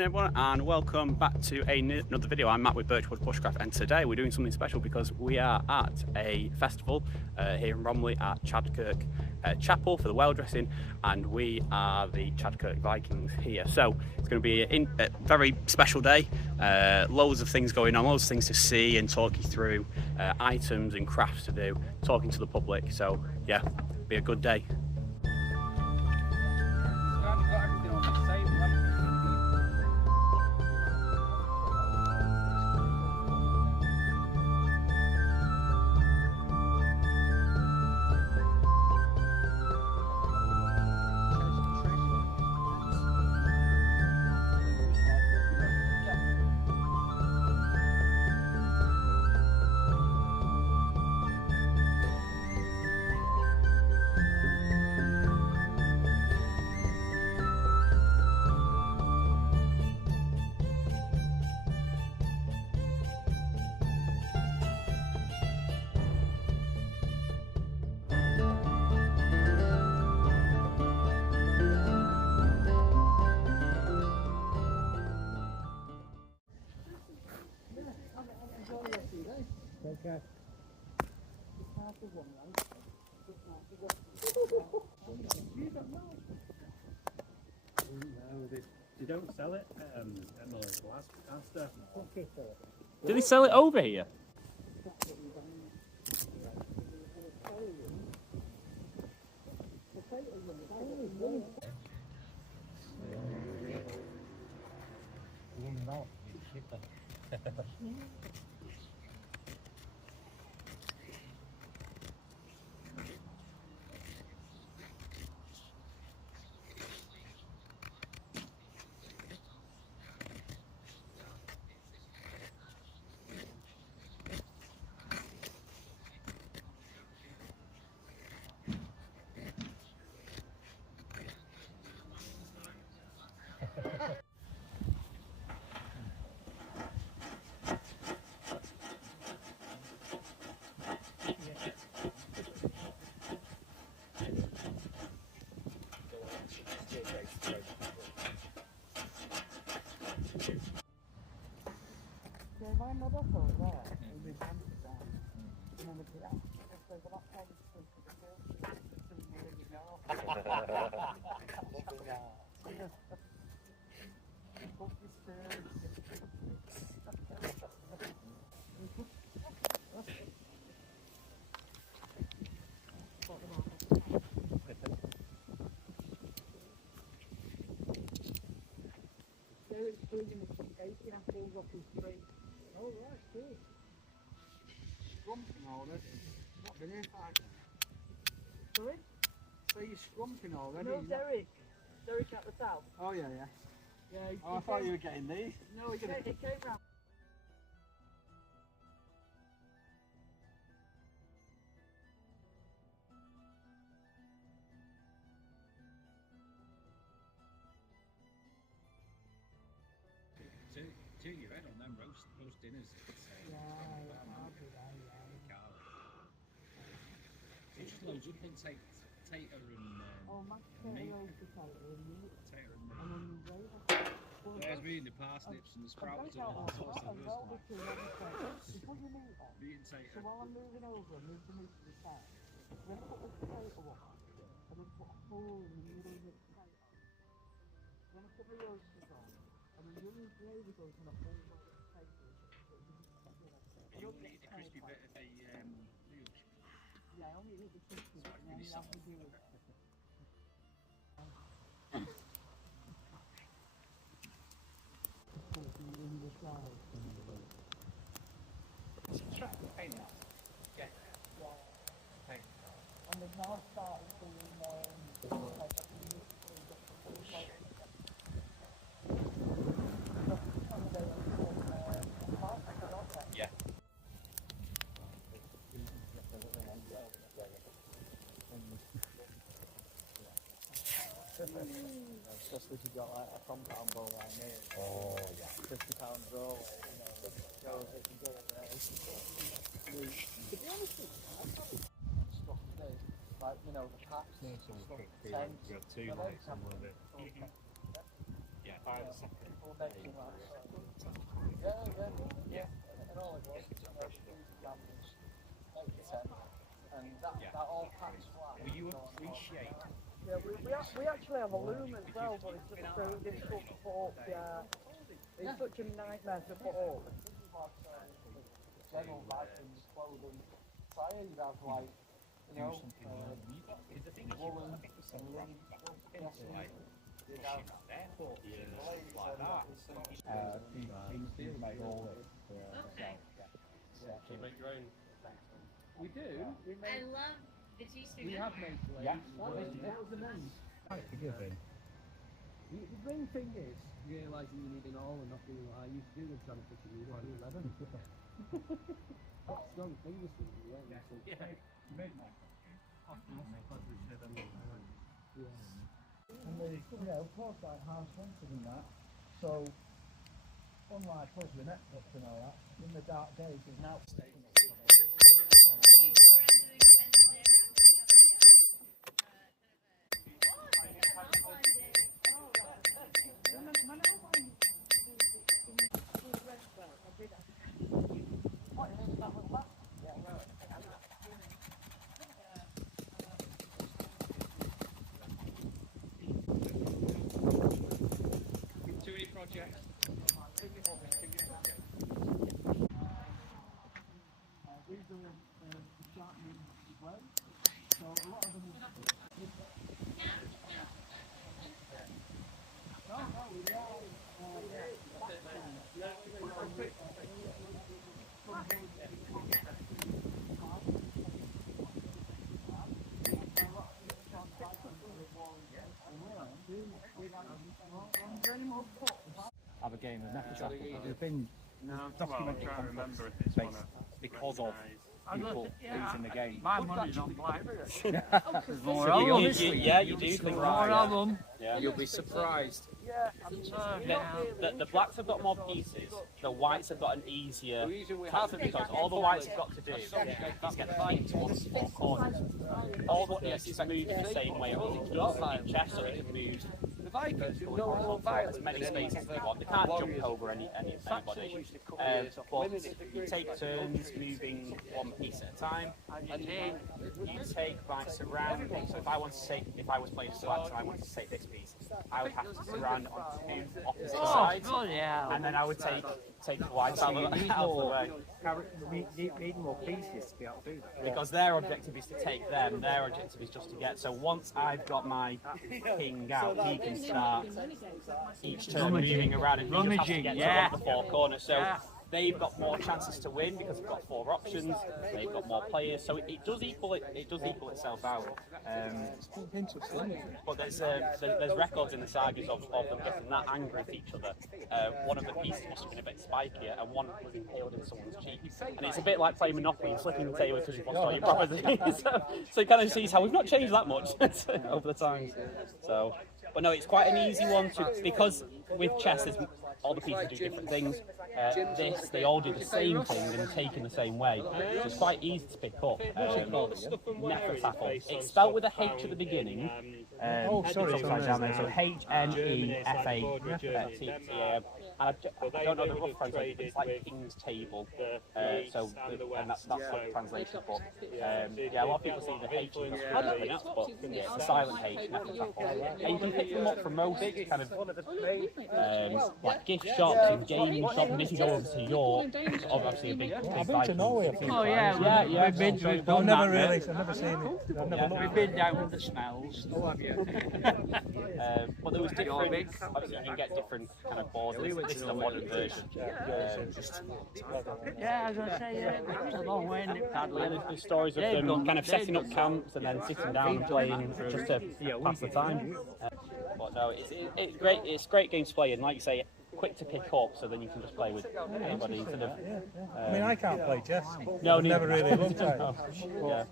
morning everyone and welcome back to another video. I'm Matt with Birchwood Bushcraft and today we're doing something special because we are at a festival here in Bromley at Chadkirk Chapel for the well dressing, and we are the Chadkirk Vikings here. So it's going to be a very special day, loads of things going on, loads of things to see and talk you through, items and crafts to do, talking to the public. So yeah, be a good day. Okay. They don't sell it after. Do they sell it over here? Oh, right, cool. Scrumping already. Not been here 5 minutes. Sorry? So you're scrumping already? No, Derek. Derek at the south. Oh, yeah, yeah. Yeah, Oh, I thought you were getting these. No, he came round. To your head on them roast dinners. Yeah, I'll do that, yeah. So just loads up on tater and Oh, Max meat. potato and meat. Tater and And then meat. gravy. There's me and the parsnips and the sprouts and all sorts of Well, stuff. between everything. You put your meat on. Meat and So tater. while I'm moving over, move the meat to the side. Then put the potato on. And then put a hole in the middle of the potato. Then I put the roasters on. And then the onion gravy goes in a whole lot of potatoes. You only eat the crispy bit of the Yeah, I only eat the crispy bit, and then you have to do it. And they've now started doing Yeah. Especially if you got like a compound bowl like me. Oh yeah. £50 roll, you know, goes it can go there. To be honest with you, I've got stuff today, like, you know, the packs, stuff, tents, you have two lights and one of it. Yeah. by the second. We'll mention that. Yeah. And all it was, gambles, 8 to 10, and that all packs flat. Will you appreciate? Yeah, we actually have a loom as well, but it's just so difficult to put up. Yeah, it's such a nightmare to put up. This is like general Viking clothing. Prior you'd have like, you know, woolen and linen. You'd have like that. things make all this. Okay. Can you make your own? We do. We I make. love the G-string. We have made blades. Yeah. What was the name? Forgiving. The main thing is realising you need an all and not doing what I used to do with trying to push a needle on 11. That's strong fingers for you, yeah. And the, foresight has strengthened in that. So, unlike us with Netflix and all that, in the dark days, there's now. Projects. We do sharpening as well. So a lot of them is. No, we are. Have a game of Netflix. There's been documented conflicts based because of people losing the game. My money's on black. Yeah, you do think right. Yeah. You'll be surprised. The blacks have got more pieces. The whites have got an easier task because all the whites have got to do is get the feet towards the 4 corners. All the whites is move the same way in chess, so they can move. The Vikings go as many spaces as they want. They can't jump over anybody. But you take turns moving one piece at a time. You take by surround. So if I was playing blacks and I wanted to take this piece, I would have to surround on 2 opposite sides, and then I would take the whites out of the way. You need more pieces to be able to do that. Because their objective is to take them, their objective is just to get. So once I've got my king out, he can start each turn moving around and he just has to get to the 4 corners. So they've got more chances to win because they've got 4 options. They've got more players, so it does equal itself out. But there's records in the sagas of them getting that angry with each other. One of the pieces must have been a bit spikier, and one was impaled in someone's cheek. And it's a bit like playing Monopoly and flipping the table because you've lost all your property. So you kind of see how we've not changed that much over the time. So, but no, it's quite an easy one because with chess, all the pieces do different things. They all do the same thing and take in the same way. So it's quite easy to pick up. Nefertafel. It's spelled with a H at the beginning. Sorry. It's upside down there. So H-N-E-F-A-T-A-M. And I don't know the rough translation, but it's like King's Table. And that's the translation. But yeah, a lot of people see the H and that's but it's a silent H. Nefertafel. And you can pick them up from most kind of like gift shops and gaming shops. And if you go over to York, it's obviously a big Viking. Oh yeah, we've been to I've never seen it. We've been down with the smells. Oh, have you? But there was different, obviously you can get different kind of boards. This is a modern version. Yeah, I was going to say, it's a long way in it, paddling. There's stories of them kind of setting up camps and then sitting down and playing just to pass the time. But no, it's great. It's a great game to play, and like you say, quick to pick up, so then you can just play with anybody. Instead of, I mean, I can't play chess. No, I've never really looked at it. Yeah.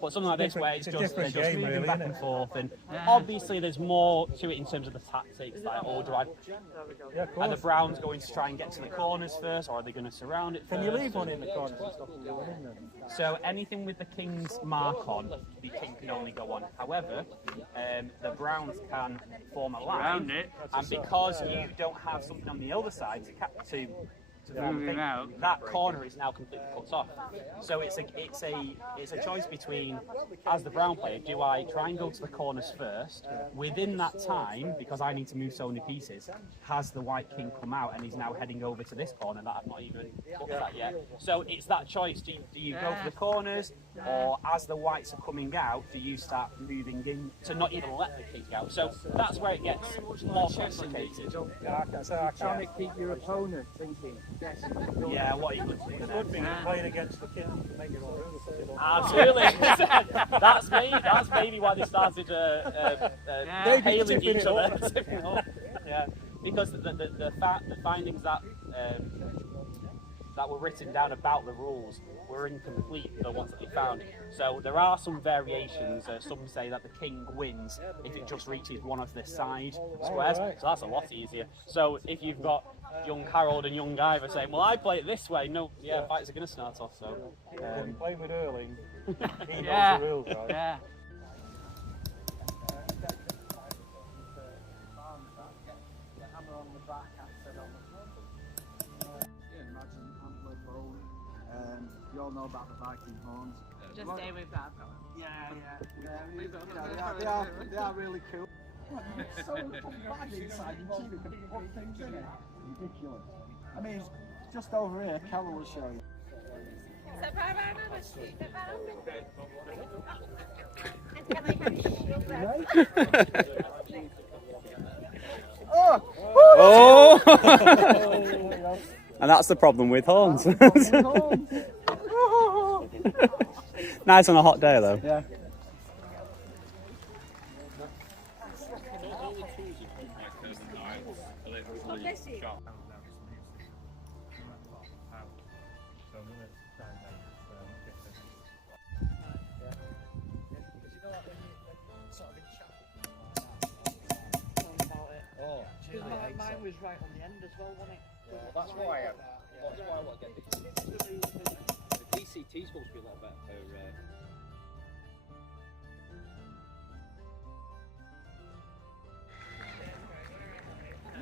But something like this where it's a just, they're different just game, moving really, back isn't and it? forth, and obviously there's more to it in terms of the tactics, like, or do I, Yeah, of are the course. Browns going to try and get to the corners first, or are they going to surround it Can first? you leave one in the corners and stop them winning them? So anything with the king's mark on, the king can only go on. However, the Browns can form a line, and because you don't have something on the other side to form a thing, that corner is now completely cut off. So it's a choice between, as the Brown player, do I try and go to the corners first? Within that time, because I need to move so many pieces, has the White King come out and he's now heading over to this corner that I've not even looked at yet? So it's that choice. Do you go for the corners, or as the Whites are coming out, do you start moving in to not even let the King out? So that's where it gets more complicated. Trying to keep your opponent thinking, yes, Yeah, what are you going to do Would be then? playing against the king to make your own rules. So they don't- Absolutely. That's maybe why they started hailing each other. Tipping it up. Yeah, because the findings that that were written down about the rules were incomplete, the ones that they found. So there are some variations. Some say that the king wins if it just reaches one of the side squares. So that's a lot easier. So if you've got young Harold and young Ivor saying, well, I play it this way, no, yeah, fights are going to start off. So Playing with Erling, he knows yeah, the rules, right? yeah. hammer on the back, acid on the front. Imagine antler bone. You all know about the Viking horns. Just stay with that. They are really cool. It's so fucking bad inside. You can put things in it. Ridiculous. I mean, just over here, Carol will show you. Oh! And that's the problem with horns. Nice on a hot day though. Yeah. Mine was right on the end as well, wasn't it? That's why I want to get the DCT is supposed to be a lot better for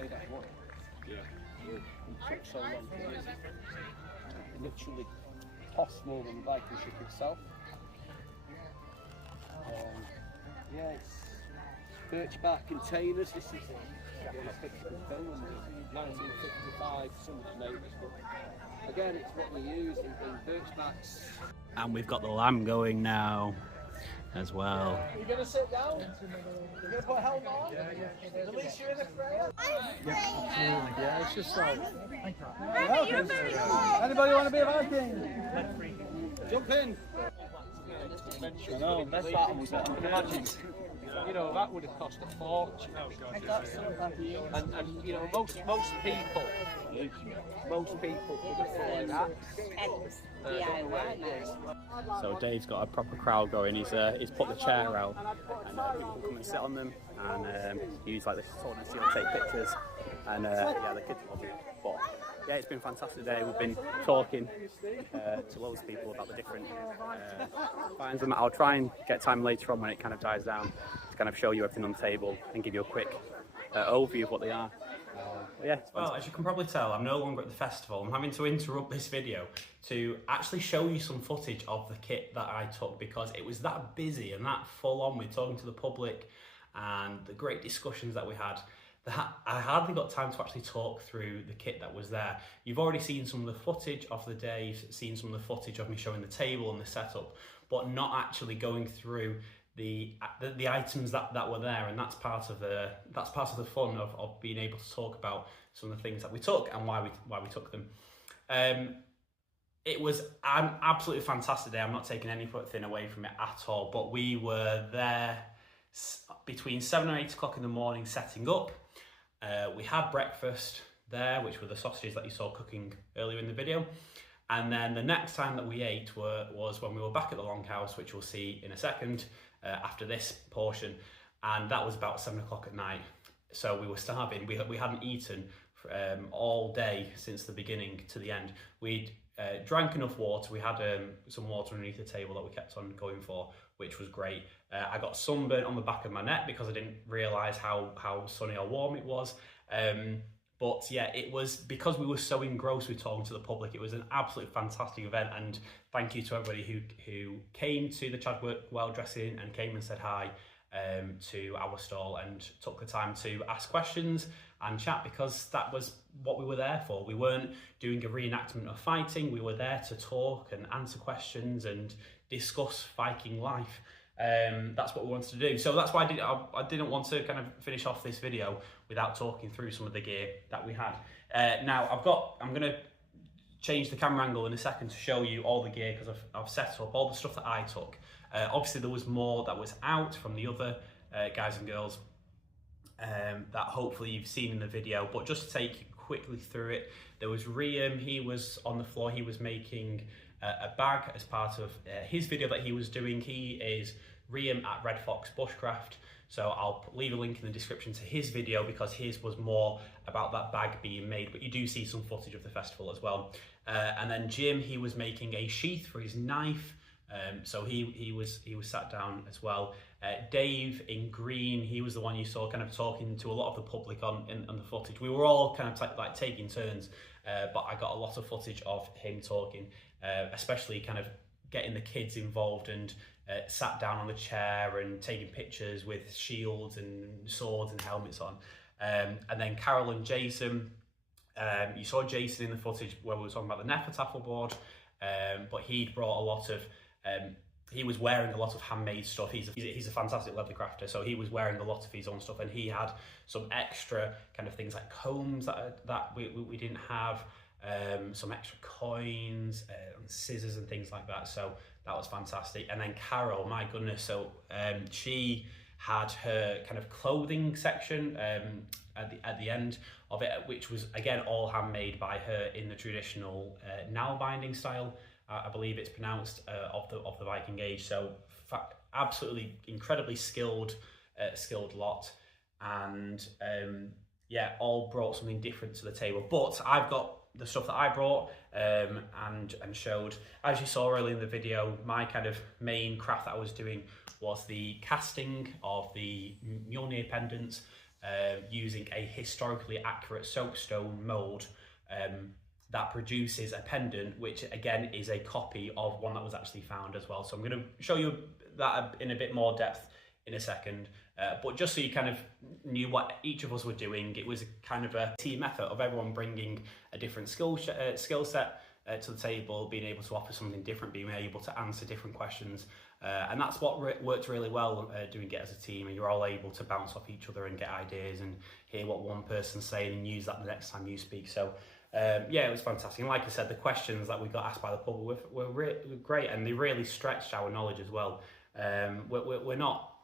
made that work. Yeah. It took so long to use it. Literally cost more than the Viking ship itself. Yeah, it's birchbark containers. This is a picture of film, 1955, something made this book. Again, it's what we use in birchbacks. And we've got the lamb going now as well. You're going to sit down? You're going to put a helmet on? At least you're in the frame? Yeah, it's just so. Anybody want to be a Viking? Jump in! I know, best battle was that. I can imagine. You know, that would have cost a fortune. And you know, most people could afford that. So Dave's got a proper crowd going. He's put the chair out, and people can come and sit on them, and use like the sword and shield to take pictures. And yeah, the kids love it. But yeah, it's been a fantastic day. We've been talking to loads of people about the different finds. And I'll try and get time later on when it kind of dies down to kind of show you everything on the table and give you a quick overview of what they are. Yeah. Well, as you can probably tell, I'm no longer at the festival. I'm having to interrupt this video to actually show you some footage of the kit that I took, because it was that busy and that full on with talking to the public and the great discussions that we had. I hardly got time to actually talk through the kit that was there. You've already seen some of the footage of the day, you've seen some of the footage of me showing the table and the setup, but not actually going through the items that were there. And that's part of the fun of being able to talk about some of the things that we took and why we took them. It was an absolutely fantastic day. I'm not taking anything away from it at all, but we were there between 7 or 8 o'clock in the morning setting up. We had breakfast there, which were the sausages that you saw cooking earlier in the video. And then the next time that we ate was when we were back at the Longhouse, which we'll see in a second after this portion. And that was about 7 o'clock at night. So we were starving. We hadn't eaten all day since the beginning to the end. We'd drank enough water. We had some water underneath the table that we kept on going for, which was great. I got sunburnt on the back of my neck because I didn't realise how sunny or warm it was. But yeah, it was because we were so engrossed with talking to the public. It was an absolutely fantastic event, and thank you to everybody who came to the Chadkirk Well Dressing and came and said hi to our stall and took the time to ask questions and chat, because that was what we were there for. We weren't doing a reenactment of fighting. We were there to talk and answer questions and discuss Viking life. That's what we wanted to do. So that's why I didn't want to kind of finish off this video without talking through some of the gear that we had. Now I'm going to change the camera angle in a second to show you all the gear, because I've set up all the stuff that I took. Obviously there was more that was out from the other guys and girls that hopefully you've seen in the video, but just to take you quickly through it, there was Riam. He was on the floor. He was making a bag as part of his video that he was doing. He is Riam at Red Fox Bushcraft, so I'll leave a link in the description to his video, because his was more about that bag being made, but you do see some footage of the festival as well. And then Jim, he was making a sheath for his knife, so he was sat down as well. Dave in green, he was the one you saw kind of talking to a lot of the public on the footage. We were all kind of like taking turns, but I got a lot of footage of him talking, especially kind of getting the kids involved and sat down on the chair and taking pictures with shields and swords and helmets on. And then Carol and Jason, you saw Jason in the footage where we were talking about the Nefertafel board, but he'd brought a lot of he was wearing a lot of handmade stuff. He's a fantastic leather crafter, so he was wearing a lot of his own stuff, and he had some extra kind of things like combs that we didn't have, some extra coins and scissors and things like that, so that was fantastic. And then Carol, my goodness, so she had her kind of clothing section at the end of it, which was again all handmade by her in the traditional nail binding style, I believe it's pronounced, of the Viking age. So absolutely incredibly skilled lot, and yeah, all brought something different to the table. But I've got the stuff that I brought and showed. As you saw earlier in the video, my kind of main craft that I was doing was the casting of the Mjolnir pendants using a historically accurate soapstone mould that produces a pendant, which again is a copy of one that was actually found as well. So I'm going to show you that in a bit more depth in a second, but just so you kind of knew what each of us were doing, it was kind of a team effort of everyone bringing a different skill set to the table, being able to offer something different, being able to answer different questions, and that's what worked really well doing it as a team. And you're all able to bounce off each other and get ideas and hear what one person's saying and use that the next time you speak. So yeah, it was fantastic. And like I said, the questions that we got asked by the public were great, and they really stretched our knowledge as well. We're not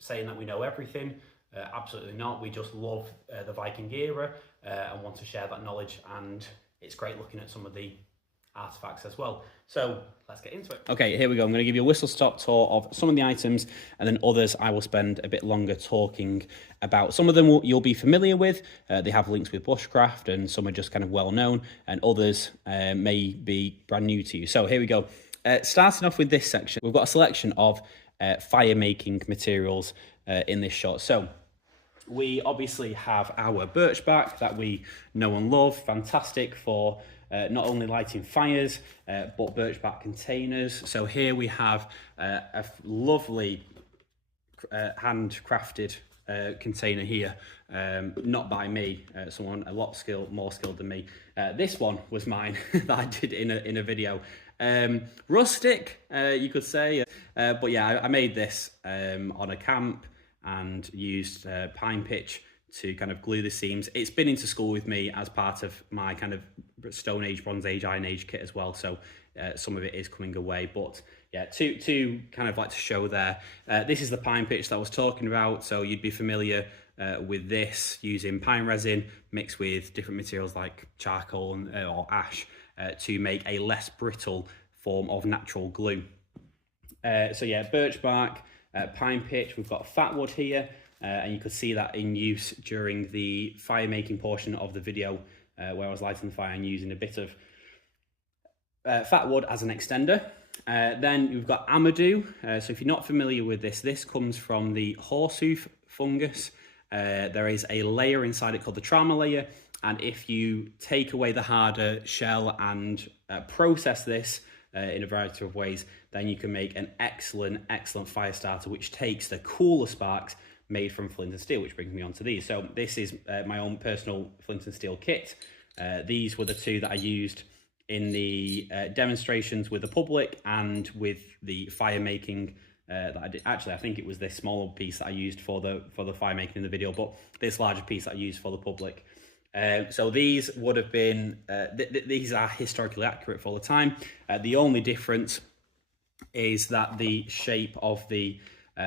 saying that we know everything, absolutely not. We just love the Viking era and want to share that knowledge, and it's great looking at some of the artifacts as well. So let's get into it. Okay, here we go. I'm going to give you a whistle-stop tour of some of the items, and then others I will spend a bit longer talking about. Some of them you'll be familiar with. They have links with Bushcraft, and some are just kind of well known, and others may be brand new to you. So here we go. Starting off with this section, we've got a selection of fire making materials in this shot. So we obviously have our birch bark that we know and love, fantastic for not only lighting fires, but birch bark containers. So here we have a lovely handcrafted container here, not by me, someone a lot more skilled than me. This one was mine that I did in a video. Rustic, you could say, but yeah, I made this on a camp and used pine pitch to kind of glue the seams. It's been into school with me as part of my kind of Stone Age, Bronze Age, Iron Age kit as well, so some of it is coming away. But yeah, two kind of like to show there. This is the pine pitch that I was talking about, so you'd be familiar with this, using pine resin mixed with different materials like charcoal or ash, to make a less brittle form of natural glue. So yeah, birch bark, pine pitch, we've got fat wood here, and you could see that in use during the fire making portion of the video where I was lighting the fire and using a bit of fat wood as an extender. Then you've got amadou. So if you're not familiar with this comes from the horsehoof fungus. There is a layer inside it called the trauma layer, and if you take away the harder shell and process this in a variety of ways, then you can make an excellent fire starter which takes the cooler sparks made from flint and steel, which brings me on to these. So this is my own personal flint and steel kit. These were the two that I used in the demonstrations with the public and with the fire making that I did. Actually, I think it was this smaller piece that I used for the fire making in the video, but this larger piece that I used for the public. So these would have been, these are historically accurate for all the time. The only difference is that the shape of the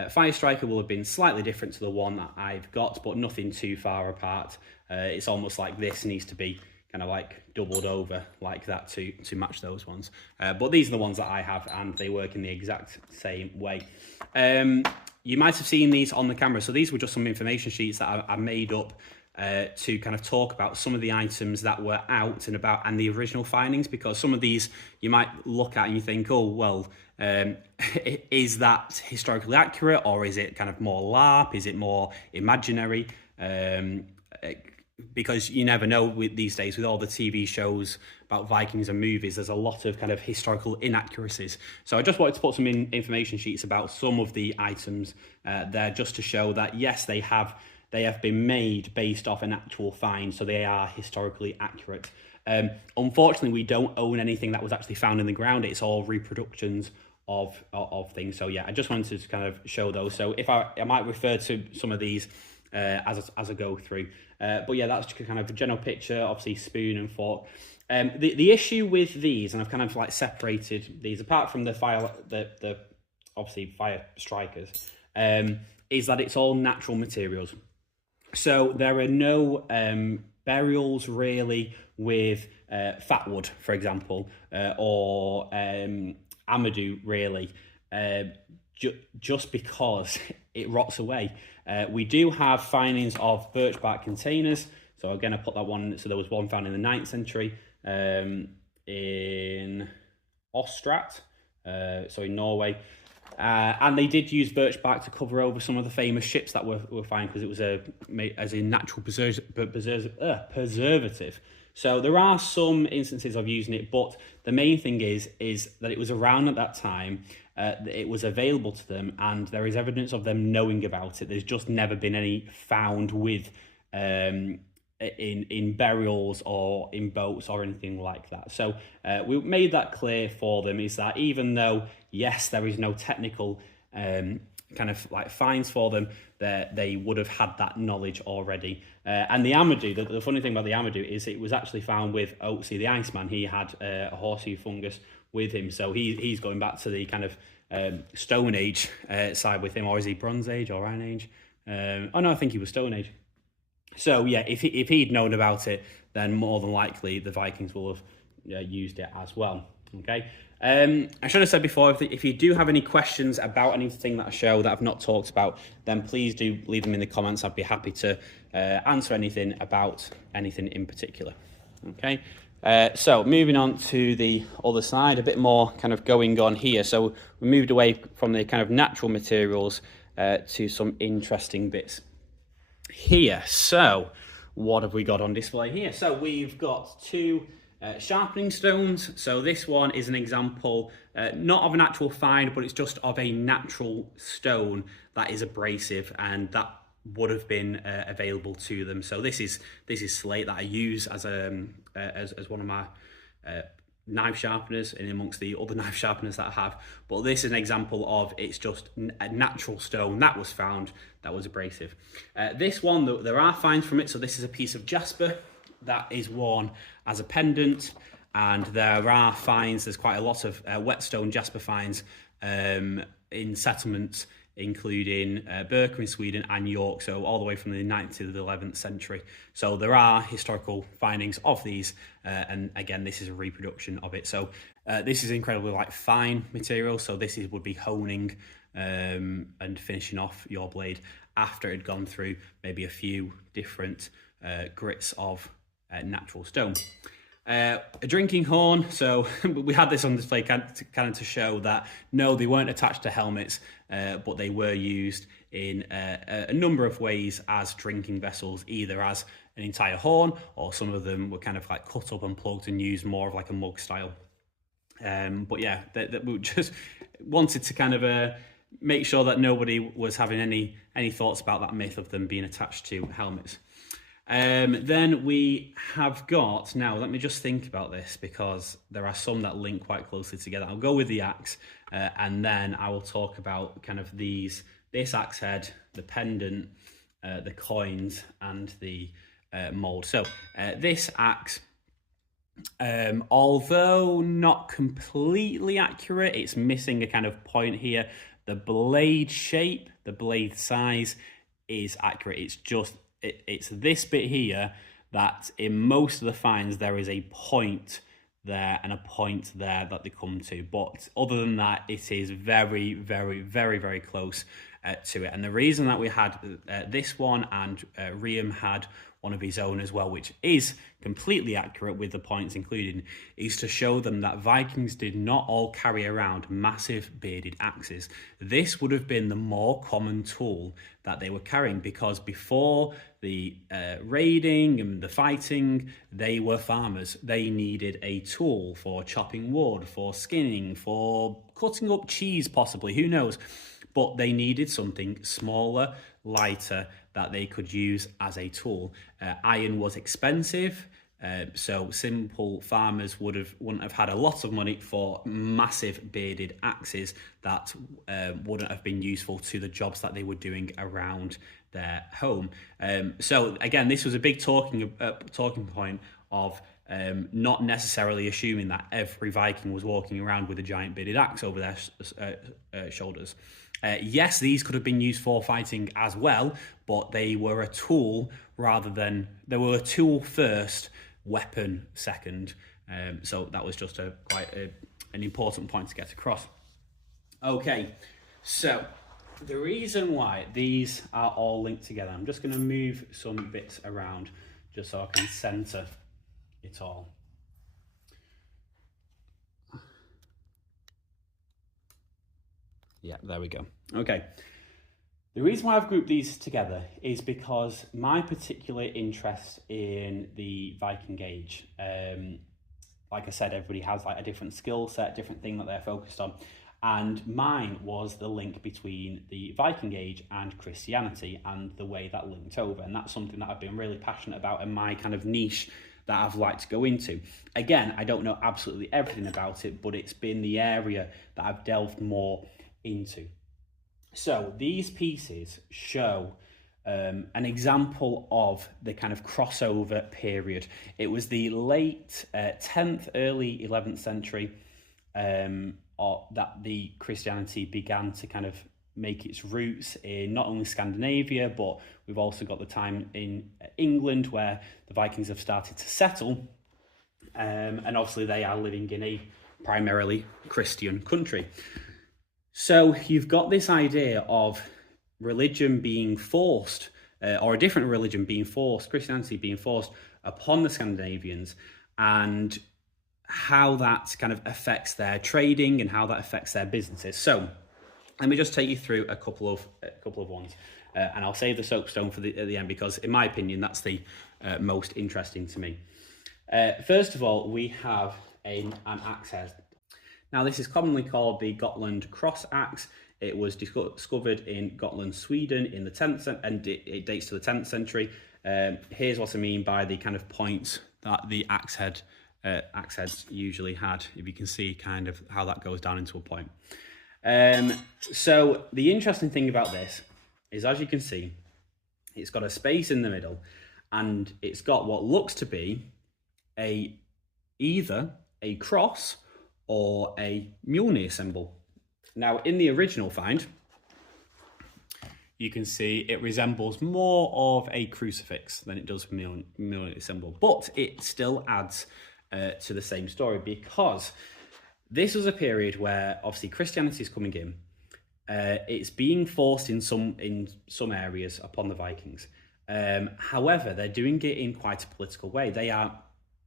fire striker will have been slightly different to the one that I've got, but nothing too far apart. It's almost like this needs to be kind of like doubled over like that to match those ones. But these are the ones that I have, and they work in the exact same way. You might have seen these on the camera. So these were just some information sheets that I made up to kind of talk about some of the items that were out and about and the original findings, because some of these you might look at and you think, oh, well, is that historically accurate, or is it kind of more LARP? Is it more imaginary? Because you never know these days with all the TV shows about Vikings and movies, there's a lot of kind of historical inaccuracies. So I just wanted to put some information sheets about some of the items there, just to show that yes, they have been made based off an actual find, so they are historically accurate. Unfortunately, we don't own anything that was actually found in the ground. It's all reproductions of things. So yeah, I just wanted to kind of show those. So if I might refer to some of these as I go through. But yeah, that's kind of a general picture. Obviously, spoon and fork. The issue with these, and I've kind of like separated these apart from the fire, the obviously fire strikers, is that it's all natural materials. So there are no burials really with fat wood, for example, or amadou really, just because it rots away. We do have findings of birch bark containers. So again, I put that one. So there was one found in the 9th century in Ostrat, so in Norway. And they did use birch bark to cover over some of the famous ships that were found, because it was as a natural preservative. So there are some instances of using it, but the main thing is that it was around at that time. It was available to them, and there is evidence of them knowing about it. There's just never been any found with in burials or in boats or anything like that. So we made that clear for them, is that even though yes, there is no technical kind of like fines for them, they would have had that knowledge already. And the amadou, the funny thing about the amadou is it was actually found with Oatsy the Iceman. He had a horseshoe fungus with him, so he's going back to the kind of Stone Age side with him, or is he Bronze Age or Iron Age? Oh no, I think he was Stone Age. So yeah, if he'd known about it, then more than likely the Vikings will have used it as well. Okay. I should have said before, if you do have any questions about anything that I show that I've not talked about, then please do leave them in the comments. I'd be happy to answer anything about anything in particular. Okay. So moving on to the other side, a bit more kind of going on here. So we moved away from the kind of natural materials to some interesting bits here. So what have we got on display here? So we've got two sharpening stones. So this one is an example, not of an actual find, but it's just of a natural stone that is abrasive, and that would have been available to them. So this is slate that I use as one of my knife sharpeners, and amongst the other knife sharpeners that I have. But this is an example of it's just a natural stone that was found that was abrasive. This one, there are finds from it. So this is a piece of jasper that is worn as a pendant, and there are finds. There's quite a lot of whetstone jasper finds in settlements including Birka in Sweden and York, so all the way from the 9th to the 11th century. So there are historical findings of these, and again, this is a reproduction of it. So this is incredibly like fine material, so this would be honing and finishing off your blade after it had gone through maybe a few different grits of natural stone. A drinking horn, so we had this on display kind of to show that no, they weren't attached to helmets, but they were used in a number of ways as drinking vessels, either as an entire horn, or some of them were kind of like cut up and plugged and used more of like a mug style. But yeah, we just wanted to kind of make sure that nobody was having any thoughts about that myth of them being attached to helmets. Then we have got, now let me just think about this, because there are some that link quite closely together. I'll go with the axe, and then I will talk about kind of this axe head, the pendant, the coins, and the mould. So this axe, although not completely accurate, it's missing a kind of point here. The blade shape, the blade size is accurate. It's just it's this bit here that in most of the finds there is a point there and a point there that they come to, but other than that it is very, very, very, very close to it. And the reason that we had this one, and Riam had one of his own as well, which is completely accurate with the points included, is to show them that Vikings did not all carry around massive bearded axes. This would have been the more common tool that they were carrying, because before the raiding and the fighting, they were farmers. They needed a tool for chopping wood, for skinning, for cutting up cheese possibly, who knows. But they needed something smaller, lighter, that they could use as a tool. Iron was expensive, so simple farmers wouldn't have had a lot of money for massive bearded axes that wouldn't have been useful to the jobs that they were doing around their home. So again, this was a big talking point of not necessarily assuming that every Viking was walking around with a giant bearded axe over their shoulders. Yes, these could have been used for fighting as well, but they were a tool they were a tool first, weapon second. So that was just quite an important point to get across. Okay, so the reason why these are all linked together, I'm just going to move some bits around just so I can center it all. Yeah, there we go. Okay. The reason why I've grouped these together is because my particular interest in the Viking Age, like I said, everybody has like a different skill set, different thing that they're focused on. And mine was the link between the Viking Age and Christianity and the way that linked over. And that's something that I've been really passionate about in my kind of niche that I've liked to go into. Again, I don't know absolutely everything about it, but it's been the area that I've delved more into. So these pieces show an example of the kind of crossover period. It was the late 10th, early 11th century that the Christianity began to kind of make its roots in not only Scandinavia, but we've also got the time in England where the Vikings have started to settle. And obviously they are living in a primarily Christian country. So you've got this idea of religion being forced, or a different religion being forced, Christianity being forced upon the Scandinavians, and how that kind of affects their trading and how that affects their businesses. So let me just take you through a couple of ones, and I'll save the soapstone for at the end, because in my opinion that's the most interesting to me. First of all, we have an axe head. Now, this is commonly called the Gotland cross axe. It was discovered in Gotland, Sweden in the 10th century, and it dates to the 10th century. Here's what I mean by the kind of points that the axe heads usually had. If you can see kind of how that goes down into a point. So the interesting thing about this is, as you can see, it's got a space in the middle, and it's got what looks to be either a cross or a Mjolnir symbol. Now, in the original find, you can see it resembles more of a crucifix than it does a Mjolnir symbol, but it still adds to the same story, because this was a period where obviously Christianity is coming in. It's being forced in some areas upon the Vikings. However, they're doing it in quite a political way. They are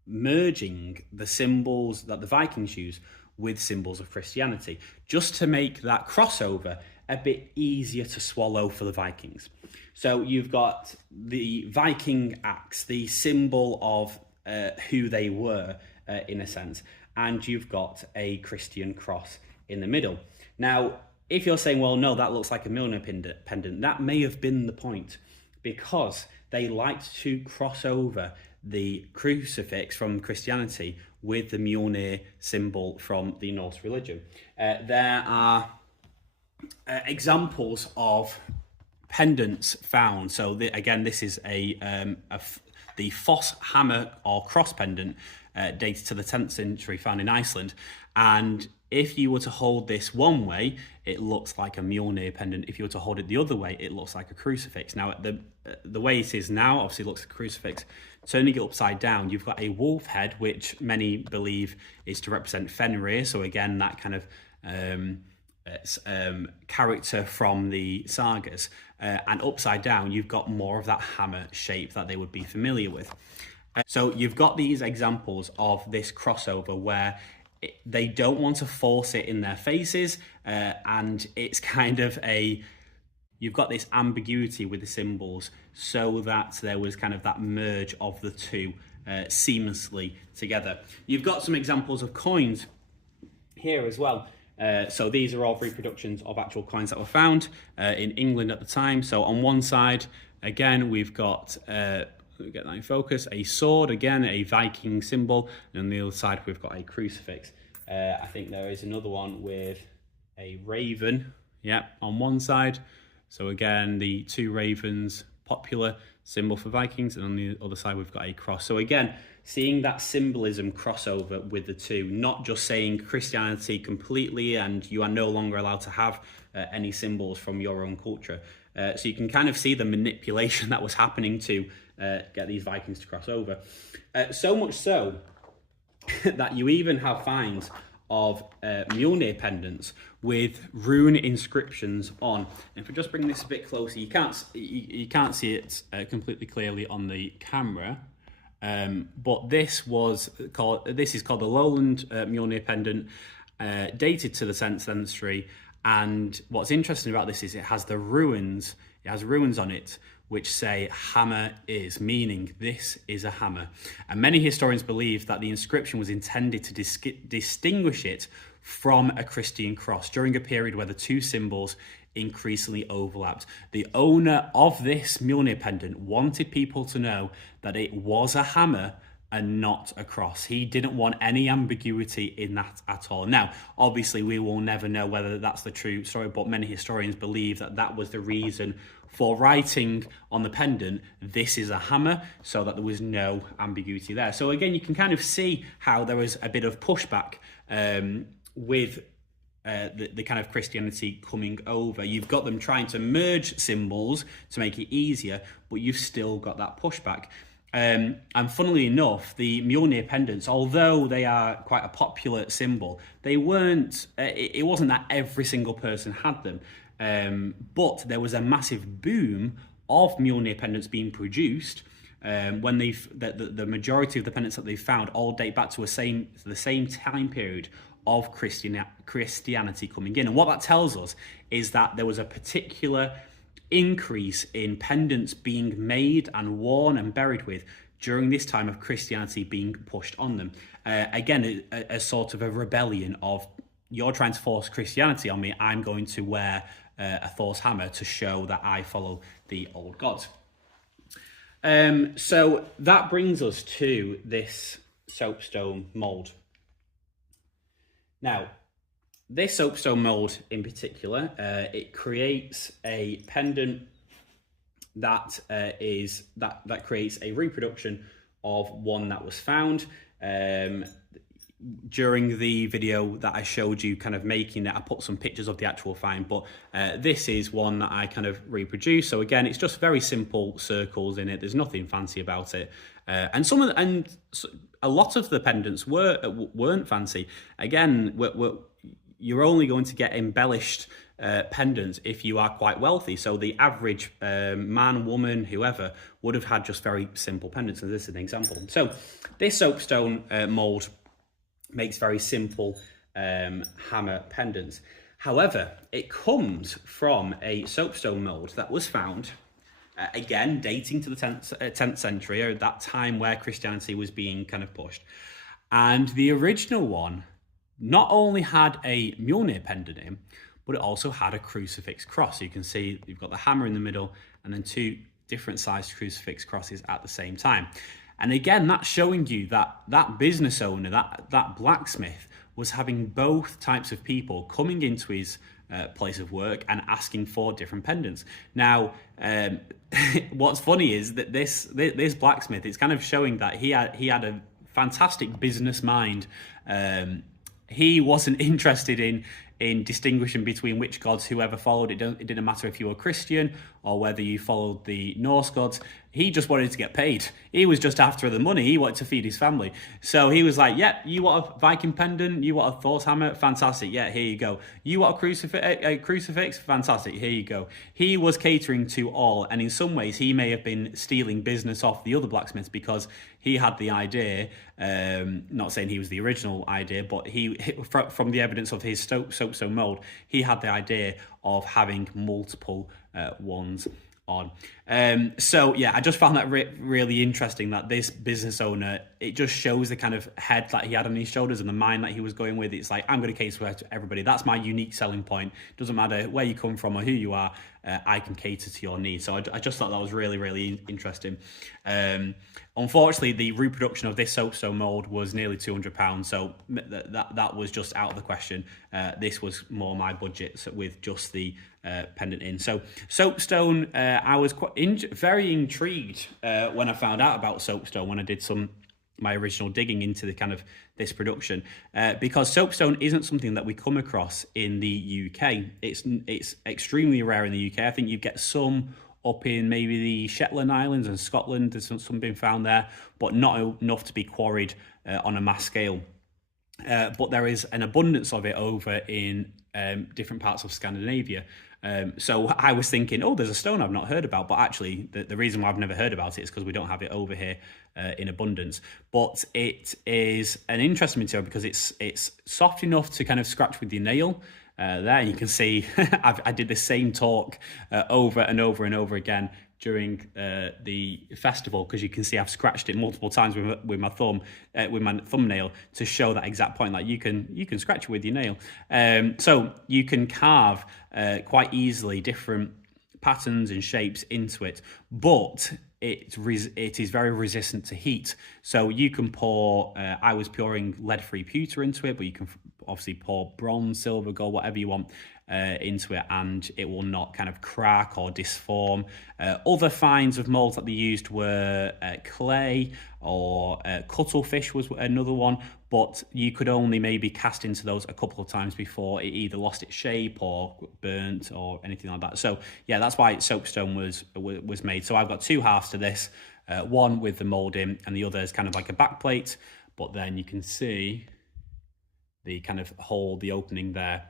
merging the symbols that the Vikings use with symbols of Christianity, just to make that crossover a bit easier to swallow for the Vikings. So you've got the Viking axe, the symbol of who they were in a sense, and you've got a Christian cross in the middle. Now, if you're saying, well, no, that looks like a Mjolnir pendant, that may have been the point, because they liked to cross over the crucifix from Christianity with the Mjolnir symbol from the Norse religion. There are examples of pendants found. So again, this is the Foss hammer or cross pendant, dated to the 10th century, found in Iceland. And if you were to hold this one way, it looks like a Mjolnir pendant. If you were to hold it the other way, it looks like a crucifix. Now, the way it is now, obviously, it looks like a crucifix. Turning it upside down, you've got a wolf head, which many believe is to represent Fenrir. So again, that kind of character from the sagas. And upside down, you've got more of that hammer shape that they would be familiar with. So you've got these examples of this crossover where they don't want to force it in their faces, and it's kind of you've got this ambiguity with the symbols, so that there was kind of that merge of the two seamlessly together. You've got some examples of coins here as well. So these are all reproductions of actual coins that were found in England at the time. So on one side, again, we've got, let me get that in focus, a sword, again, a Viking symbol. And on the other side, we've got a crucifix. I think there is another one with a raven, on one side. So again, the two ravens, popular symbol for Vikings. And on the other side, we've got a cross. So again, seeing that symbolism crossover with the two, not just saying Christianity completely and you are no longer allowed to have any symbols from your own culture. So you can kind of see the manipulation that was happening to get these Vikings to cross over. So much so that you even have finds of Mjolnir pendants with rune inscriptions on. And if we just bring this a bit closer, you can't see it completely clearly on the camera. But this is called the Lowland Mjolnir pendant, dated to the 10th century. And what's interesting about this is it has runes on it which say hammer is, meaning this is a hammer. And many historians believe that the inscription was intended to distinguish it from a Christian cross during a period where the two symbols increasingly overlapped. The owner of this Mjolnir pendant wanted people to know that it was a hammer and not a cross. He didn't want any ambiguity in that at all. Now, obviously, we will never know whether that's the true story, but many historians believe that that was the reason for writing on the pendant, this is a hammer, so that there was no ambiguity there. So again, you can kind of see how there was a bit of pushback with the kind of Christianity coming over. You've got them trying to merge symbols to make it easier, but you've still got that pushback. And funnily enough, the Mjolnir pendants, although they are quite a popular symbol, they weren't. It wasn't that every single person had them, but there was a massive boom of Mjolnir pendants being produced. When the majority of the pendants that they've found all date back to the same time period of Christianity coming in. And what that tells us is that there was a particular increase in pendants being made and worn and buried with during this time of Christianity being pushed on them. Again, a sort of a rebellion of, you're trying to force Christianity on me, I'm going to wear a Thor's hammer to show that I follow the old gods. So that brings us to this soapstone mould. Now, this soapstone mould in particular, it creates a pendant that creates a reproduction of one that was found. during the video that I showed you kind of making it, I put some pictures of the actual find, but this is one that I kind of reproduced. So again, it's just very simple circles in it. There's nothing fancy about it. And a lot of the pendants weren't fancy. Again, you're only going to get embellished pendants if you are quite wealthy. So the average man, woman, whoever would have had just very simple pendants. And this is an example. So this soapstone mold makes very simple hammer pendants. However, it comes from a soapstone mold that was found, again, dating to the 10th century, or that time where Christianity was being kind of pushed. And the original one not only had a Mjolnir pendant in, but it also had a crucifix cross. So you can see you've got the hammer in the middle and then two different sized crucifix crosses at the same time. And again, that's showing you that that business owner, that blacksmith, was having both types of people coming into his place of work and asking for different pendants. Now, what's funny is that this blacksmith, it's kind of showing that he had a fantastic business mind. He wasn't interested in distinguishing between which gods whoever followed. It didn't matter if you were Christian or whether you followed the Norse gods. He just wanted to get paid. He was just after the money. He wanted to feed his family. So he was like, yeah, you want a Viking pendant? You want a Thor's hammer? Fantastic. Yeah, here you go. You want a crucifix? Fantastic. Here you go. He was catering to all. And in some ways, he may have been stealing business off the other blacksmiths because he had the idea, not saying he was the original idea, but from the evidence of his soapstone mold, he had the idea of having multiple ones on. So yeah, I just found that really interesting that this business owner, it just shows the kind of head that he had on his shoulders and the mind that he was going with. It's like, I'm going to cater to everybody. That's my unique selling point. Doesn't matter where you come from or who you are, I can cater to your needs. So I just thought that was really interesting. Unfortunately, the reproduction of this soapstone mold was nearly £200, so that was just out of the question. This was more my budget with just the pendant in. So soapstone, I was very intrigued when I found out about soapstone, when I did my original digging into the kind of this production, because soapstone isn't something that we come across in the UK. It's extremely rare in the UK. I think you get some up in maybe the Shetland Islands and Scotland. There's some being found there, but not enough to be quarried on a mass scale. But there is an abundance of it over in different parts of Scandinavia. So I was thinking, oh, there's a stone I've not heard about, but actually the reason why I've never heard about it is because we don't have it over here in abundance. But it is an interesting material because it's soft enough to kind of scratch with your nail. There you can see I did the same talk over and over and over again during the festival, because you can see I've scratched it multiple times with my thumbnail to show that exact point. Like you can scratch it with your nail, so you can carve quite easily different patterns and shapes into it, but it is very resistant to heat. So you can pour, I was pouring lead-free pewter into it, but you can obviously pour bronze, silver, gold, whatever you want into it, and it will not kind of crack or disform. Other finds of molds that they used were clay, or cuttlefish was another one, but you could only maybe cast into those a couple of times before it either lost its shape or burnt or anything like that. So yeah, that's why soapstone was made. So I've got two halves to this, one with the mold in and the other is kind of like a back plate, but then you can see the kind of hole, the opening there.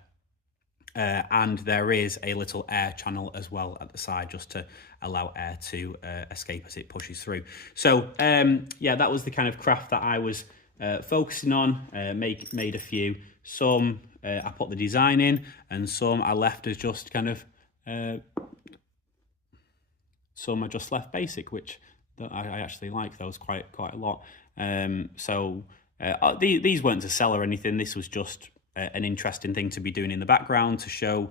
And there is a little air channel as well at the side, just to allow air to escape as it pushes through. So yeah, that was the kind of craft that I was focusing on. Made a few. Some I put the design in, and some I left as just kind of some I just left basic, which I actually like those quite a lot. So these weren't to sell or anything. This was just an interesting thing to be doing in the background to show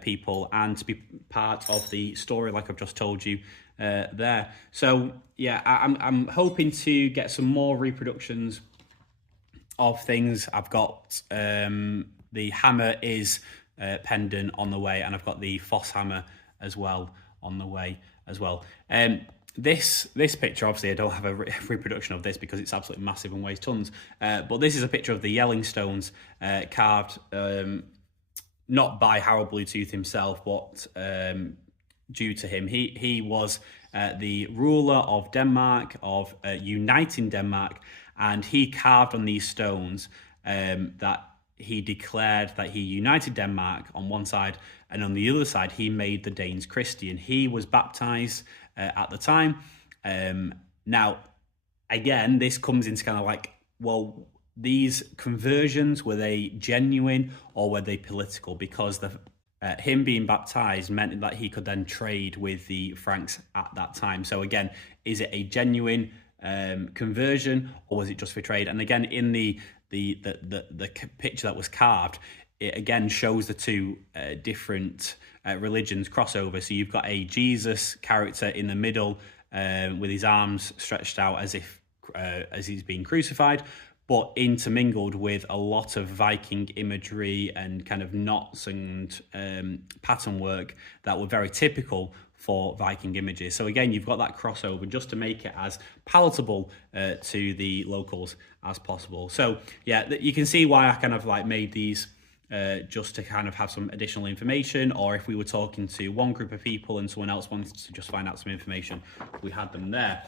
people and to be part of the story, like I've just told you there. So yeah, I'm hoping to get some more reproductions of things. I've got the hammer is pendant on the way, and I've got the Foss hammer as well on the way as well. This picture, obviously I don't have a reproduction of this because it's absolutely massive and weighs tons, but this is a picture of the Yellingstones, carved not by Harold Bluetooth himself, but due to him. He was the ruler of Denmark, of uniting Denmark, and he carved on these stones that he declared that he united Denmark on one side, and on the other side he made the Danes Christian. He was baptized at the time. Now, again, this comes into kind of like, well, these conversions, were they genuine or were they political? Because him being baptized meant that he could then trade with the Franks at that time. So again, is it a genuine conversion, or was it just for trade? And again, in the picture that was carved, it again shows the two different religions crossover. So you've got a Jesus character in the middle with his arms stretched out as if as he's being crucified, but intermingled with a lot of Viking imagery and kind of knots and pattern work that were very typical for Viking images. So again, you've got that crossover just to make it as palatable to the locals as possible. So yeah, you can see why I kind of like made these just to kind of have some additional information, or if we were talking to one group of people and someone else wanted to just find out some information, we had them there.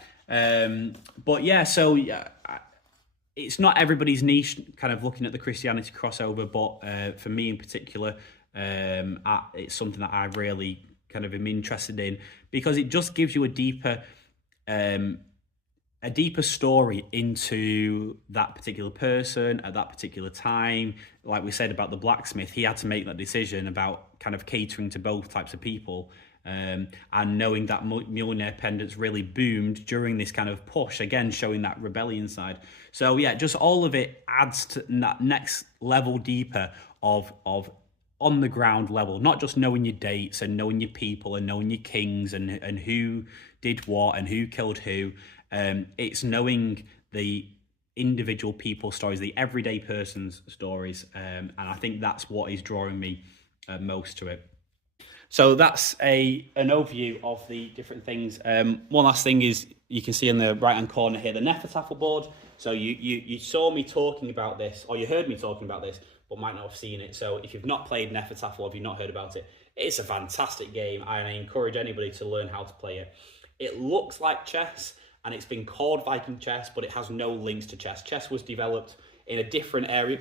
But yeah, so yeah, it's not everybody's niche kind of looking at the Christianity crossover, but for me in particular, it's something that I really kind of am interested in, because it just gives you a deeper story into that particular person at that particular time. Like we said about the blacksmith, he had to make that decision about kind of catering to both types of people. And knowing that millionaire pendants really boomed during this kind of push, again showing that rebellion side. So yeah, just all of it adds to that next level deeper of on the ground level, not just knowing your dates and knowing your people and knowing your kings and who did what and who killed who. It's knowing the individual people stories, the everyday person's stories, and I think that's what is drawing me most to it. So that's an overview of the different things. One last thing is, you can see in the right hand corner here the Nefertafel board. So you saw me talking about this, or you heard me talking about this, but might not have seen it. So if you've not played Nefertafel, or if you've not heard about it, it's a fantastic game, and I encourage anybody to learn how to play it. It looks like chess, and it's been called Viking chess, but it has no links to chess. Chess was developed in a different area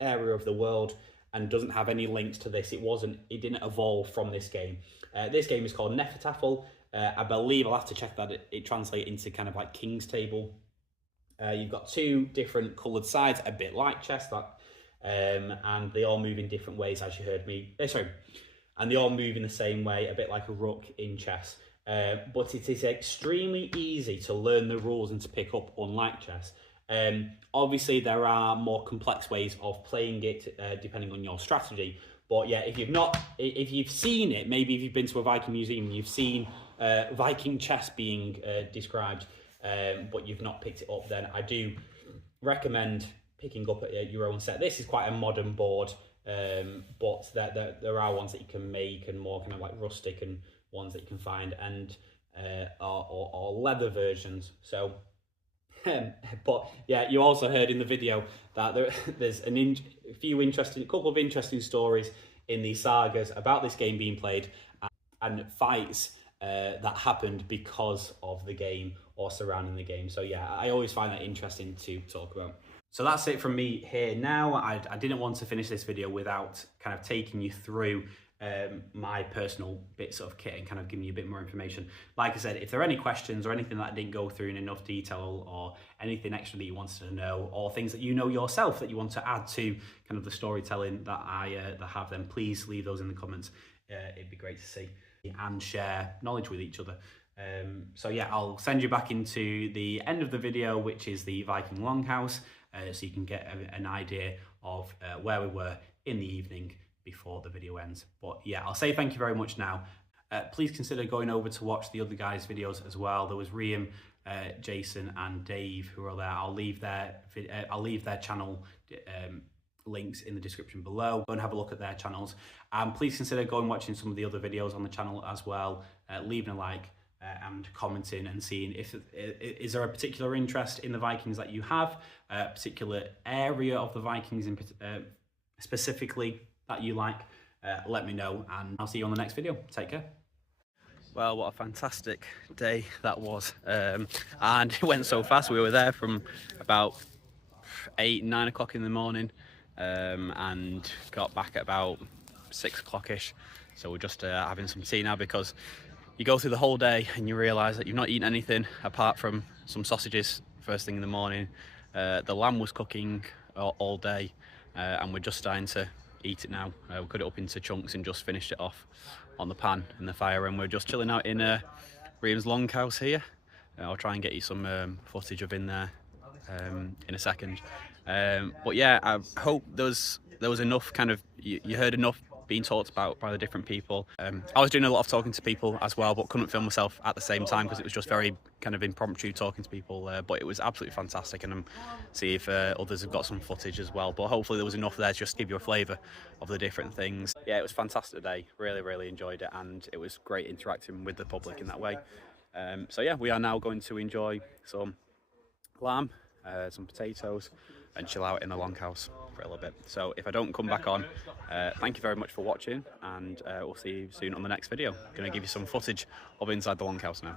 of the world and doesn't have any links to this. It didn't evolve from this game. This game is called Nefertafel. I believe, I'll have to check that it translates into kind of like King's Table. You've got two different coloured sides, a bit like chess, and they all move in different ways, as you heard me. And they all move in the same way, a bit like a rook in chess. But it is extremely easy to learn the rules and to pick up, unlike chess. Obviously, there are more complex ways of playing it depending on your strategy. But yeah, if you've seen it, maybe if you've been to a Viking museum, you've seen Viking chess being described, but you've not picked it up, then I do recommend picking up your own set. This is quite a modern board, but there are ones that you can make, and more kind of like rustic, and ones that you can find, and or leather versions. So but yeah, you also heard in the video that there's a couple of interesting stories in these sagas about this game being played, and fights that happened because of the game or surrounding the game. So yeah, I always find that interesting to talk about. So that's it from me here now. I didn't want to finish this video without kind of taking you through my personal bits of kit and kind of giving you a bit more information. Like I said, if there are any questions or anything that I didn't go through in enough detail, or anything extra that you wanted to know, or things that you know yourself that you want to add to kind of the storytelling that I have, then please leave those in the comments. It'd be great to see and share knowledge with each other. So yeah, I'll send you back into the end of the video, which is the Viking Longhouse, so you can get an idea of where we were in the evening before the video ends. But yeah, I'll say thank you very much now. Please consider going over to watch the other guys' videos as well. There was Riam, Jason and Dave who are there. I'll leave their channel links in the description below. Go and have a look at their channels. Please consider going watching some of the other videos on the channel as well, leaving a like, and commenting and seeing if is there a particular interest in the Vikings that you have, a particular area of the Vikings in specifically that you like. Let me know, and I'll see you on the next video. Take care. Well, what a fantastic day that was, and it went so fast. We were there from about 8-9 o'clock in the morning, and got back at about 6 o'clock-ish. So we're just having some tea now, because you go through the whole day and you realise that you've not eaten anything apart from some sausages first thing in the morning. The lamb was cooking all day, and we're just starting to eat it now. We cut it up into chunks and just finished it off on the pan in the fire, and we're just chilling out in Ream's longhouse here. I'll try and get you some footage of in there in a second. But yeah, I hope there was enough kind of, you heard enough being talked about by the different people. I was doing a lot of talking to people as well, but couldn't film myself at the same time because it was just very kind of impromptu talking to people, but it was absolutely fantastic, and I'm see if others have got some footage as well. But hopefully there was enough there to just give you a flavour of the different things. Yeah, it was fantastic today, really enjoyed it, and it was great interacting with the public in that way. So yeah, we are now going to enjoy some lamb, some potatoes, and chill out in the longhouse for a little bit. So if I don't come back on, thank you very much for watching, and we'll see you soon on the next video. Going to give you some footage of inside the longhouse now.